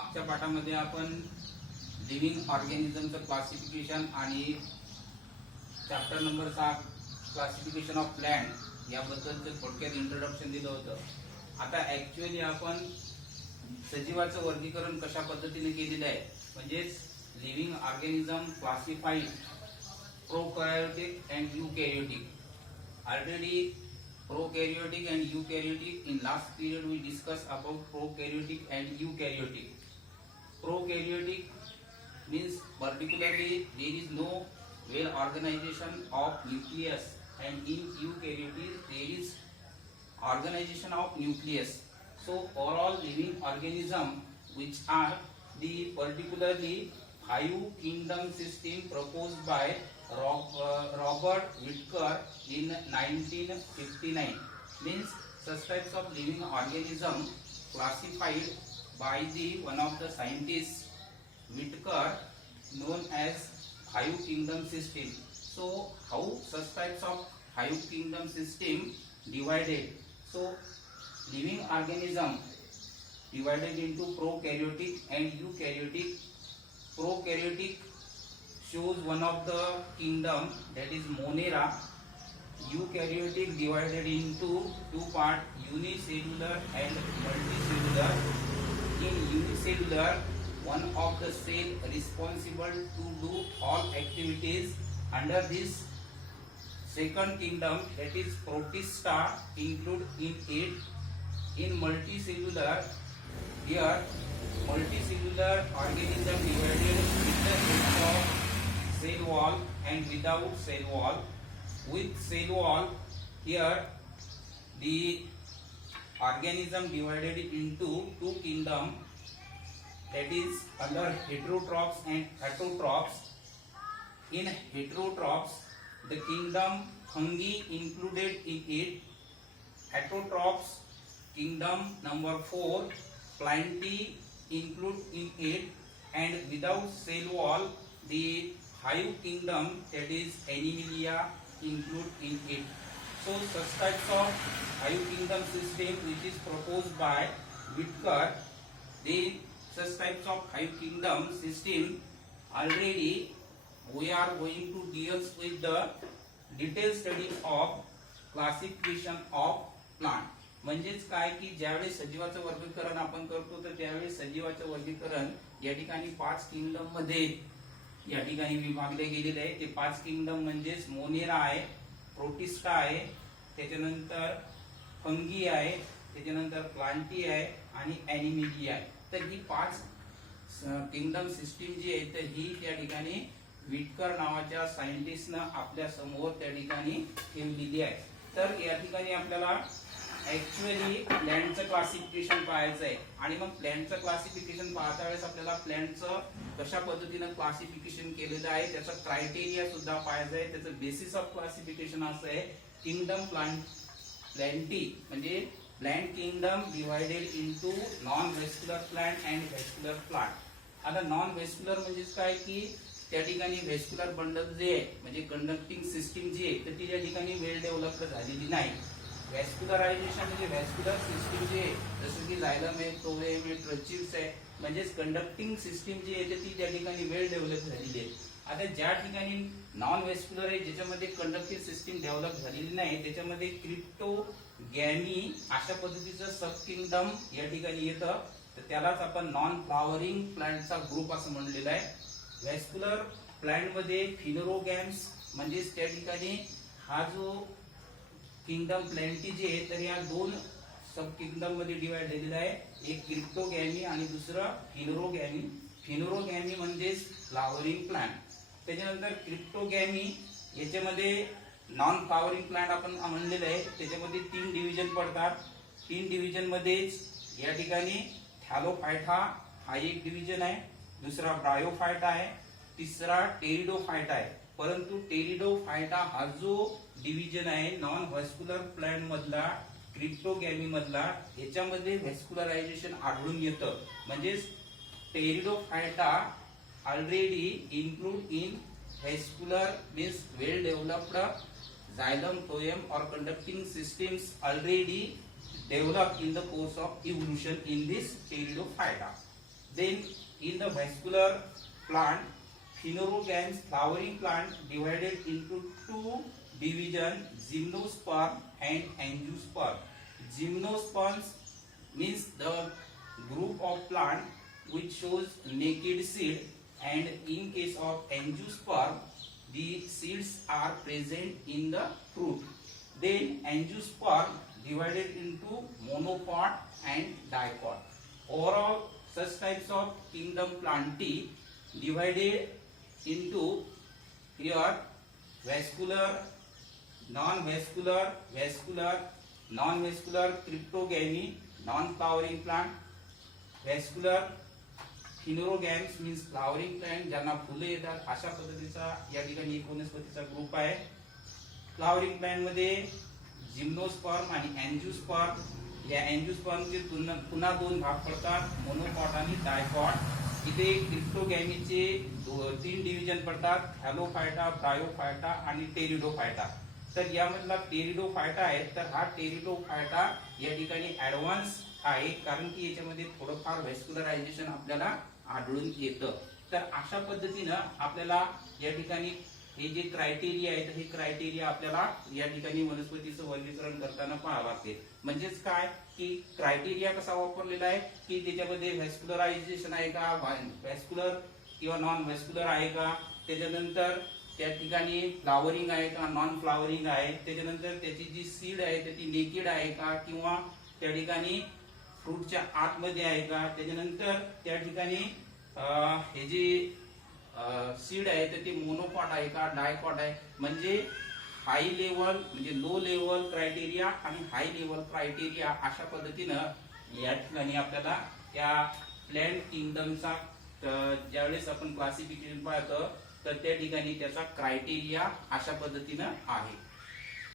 मागच्या पाठामध्ये आपण living ऑर्गॅनिझमचं classification आणि chapter number 7 classification of plant याबद्दलचं थोडक्यात इंट्रोडक्शन दिलं होतं। आता ऍक्च्युअली आपण सजीवाचं वर्गीकरण कशा पद्धतीने केलेलं आहे, म्हणजेच living organism classified prokaryotic and eukaryotic. Already prokaryotic and eukaryotic, in last period we discussed about prokaryotic and eukaryotic. Prokaryotic means particularly there is no well organization of nucleus, and in eukaryotic there is organization of nucleus. So all living organism which are the particularly 5 kingdom system proposed by Robert Whittaker in 1959, means such types of living organism classified by the one of the scientists Whittaker, known as 5 kingdom system. So how such types of 5 kingdom system divided? So living organism divided into prokaryotic and eukaryotic. Prokaryotic shows one of the kingdom, that is Monera. Eukaryotic divided into two parts, unicellular and multicellular. In unicellular, one of the cell responsible to do all activities under this second kingdom, that is Protista, include in it. In multicellular, here multicellular organism divided with the help of cell wall and without cell wall. With cell wall, here the organism divided into two kingdom, that is under heterotrophs and autotrophs. In heterotrophs, the kingdom fungi included in it. Autotrophs, kingdom number 4, plantae include in it, and without cell wall, the hive kingdom, that is Animalia, include in it. So such types of hive kingdom system which is proposed by Whittaker, the such types of hive kingdom system already we are going to deal with the detailed study of classification of plant. म्हणजेच काय की ज्यावेळी सजीवाचं वर्गीकरण आपण करतो तर त्यावेळी सजीवाचं वर्गीकरण या ठिकाणी 5 किंगडम मध्ये या ठिकाणी विभागले गेलेले आहे। ते 5 किंगडम म्हणजेच मोनेरा आहे, प्रोटिस्टा आहे, त्याच्यानंतर फंगी आहे, त्याच्यानंतर प्लांटी आहे आणि ॲनिमेलिया आहे। तर ही 5 किंगडम सिस्टीम जी आहे तर ही त्या ठिकाणी विटकर नावाच्या सायंटिस्टनं आपल्या समोर त्या ठिकाणी ठेवलेली आहे। तर या ठिकाणी आपल्याला ऍक्च्युअली प्लॅन्टचं क्लासिफिकेशन पाहायचं आहे आणि मग प्लॅन्टचं क्लासिफिकेशन पाहता वेळेस आपल्याला प्लॅन्टचं कशा पद्धतीने क्लासिफिकेशन केलेलं आहे त्याचा क्रायटेरिया सुद्धा पाहायचं आहे। त्याचं बेसिस ऑफ क्लासिफिकेशन असं आहे, किंगडम प्लांटी म्हणजे plant kingdom divided into non vascular plant and vascular plant. आता नॉन व्हेस्क्युलर म्हणजे काय की त्या ठिकाणी व्हेस्क्युलर बंडल जे आहे म्हणजे कंडक्टिंग सिस्टीम जी आहे तर ती त्या ठिकाणी वेल डेव्हलप झालेली नाही। व्हॅस्क्युलरायझेशन म्हणजे व्हॅस्क्युलर सिस्टीम जी आहे जसं की जायलम आहे, फ्लोएम आहे, ट्रचिव्स आहे, म्हणजेच कंडक्टिंग सिस्टीम जी आहे ती त्या ठिकाणी वेल डेव्हलप झालेली आहे। आता ज्या ठिकाणी नॉन व्हेस्क्युलर आहे ज्याच्यामध्ये कंडक्टिव्ह सिस्टीम डेव्हलप झालेली नाही त्याच्यामध्ये क्रिप्टोगॅमी अशा पद्धतीचं सब किंगडम या ठिकाणी येतं, तर त्यालाच आपण नॉन फ्लॉवरिंग प्लांटचा ग्रुप असं म्हणलेला आहे। व्हॅस्क्युलर प्लांट मध्ये फिनोरोगॅम्स म्हणजेच त्या ठिकाणी हा जो किंगडम प्लांटी जे आहे तर या 2 सब किंगडम मध्ये डिवाइड झालेला आहे, एक क्रिप्टोगॅमी आणि दुसरं फिनोरोगॅमी। फिनोरोगॅमी म्हणजे फ्लॉवरिंग प्लांट। त्याच्यानंतर क्रिप्टोगॅमी याच्यामध्ये नॉन फ्लॉवरिंग प्लांट आपण म्हणलेलं आहे, त्याच्यामध्ये 3 डिव्हिजन पडतात। 3 डिव्हिजन मध्ये या ठिकाणी थॅलोफायटा हा एक डिव्हिजन आहे, दुसरा ब्रायोफायटा आहे, तिसरा टेरिडोफायटा आहे। परंतु टेरिडोफायटा हा जो डिव्हिजन आहे नॉन व्हेस्क्युलर प्लांट मधला क्रिप्टोगॅमी मधला याच्यामध्ये व्हेस्क्युलरायझेशन आढळून येतं, म्हणजे Pteridophyta already include in vascular means well developed xylem, phloem or conducting systems already developed in the course of evolution in this Pteridophyta. Then in the vascular plant, phanerogams flowering plant divided into two division, gymnosperm and angiosperm. Gymnosperms means the group of plant which shows naked seed, and in case of angiosperm the seeds are present in the fruit. Then angiosperm divided into monopod and dipod. Overall, such types of kingdom Plantae divided into here vascular, non-vascular, vascular, non-vascular, cryptogamy, non-flowering plant, vascular, phanerogams means flowering plant ज्यांना फुले येतात अशा पद्धतीचा या ठिकाणी एक वनस्पतीचा group आहे. Flowering plant मध्ये जिम्नोस्पर्म आणि अँजिओस्पर्म, या अँजिओस्पर्मचे पुन्हा दोन भाग पडतात, मोनोपॉट आणि डायपॉट. इथे क्रिप्टोगॅमीचे 3 डिव्हिजन पडतात, हॅलोफायटा, ब्रायोफायटा आणि टेरिडोफायटा. तर यामधला टेरिडोफायटा आहे, तर हा टेरिडोफायटा या ठिकाणी ऍडव्हान्स आहे, कारण की याच्यामध्ये थोडंफार व्हॅस्क्युलरायझेशन आपल्याला आढळून येतं. तर अशा पद्धतीनं आपल्याला या ठिकाणी हे जे क्रायटेरिया आहेत, हे क्रायटेरिया आपल्याला या ठिकाणी वनस्पतीचं वर्गीकरण करताना पाहावं लागते. म्हणजेच काय की क्रायटेरिया कसा वापरलेला आहे की त्याच्यामध्ये व्हॅस्क्युलरायझेशन आहे का, व्हॅस्क्युलर किंवा नॉन व्हॅस्क्युलर आहे का, त्याच्यानंतर त्या ठिकाणी फ्लॉवरिंग आहे का, नॉन फ्लॉवरिंग आहे, त्याच्यानंतर त्याची जी सीड आहे ती नेकेड आहे का किंवा त्या ठिकाणी फ्रूटच्या आतमध्ये आहे का, त्याच्यानंतर त्या ठिकाणी हे जे सीड आहे तर ते मोनोपॉट आहे का, डायपॉट आहे. म्हणजे हाय लेवल म्हणजे लो लेवल क्रायटेरिया आणि हाय लेवल क्रायटेरिया अशा पद्धतीनं या ठिकाणी आपल्याला त्या प्लॅन्ट किंगडमचा ज्यावेळेस आपण क्लासिफिकेशन पाहतो तर त्या ठिकाणी त्याचा क्रायटेरिया अशा पद्धतीनं आहे.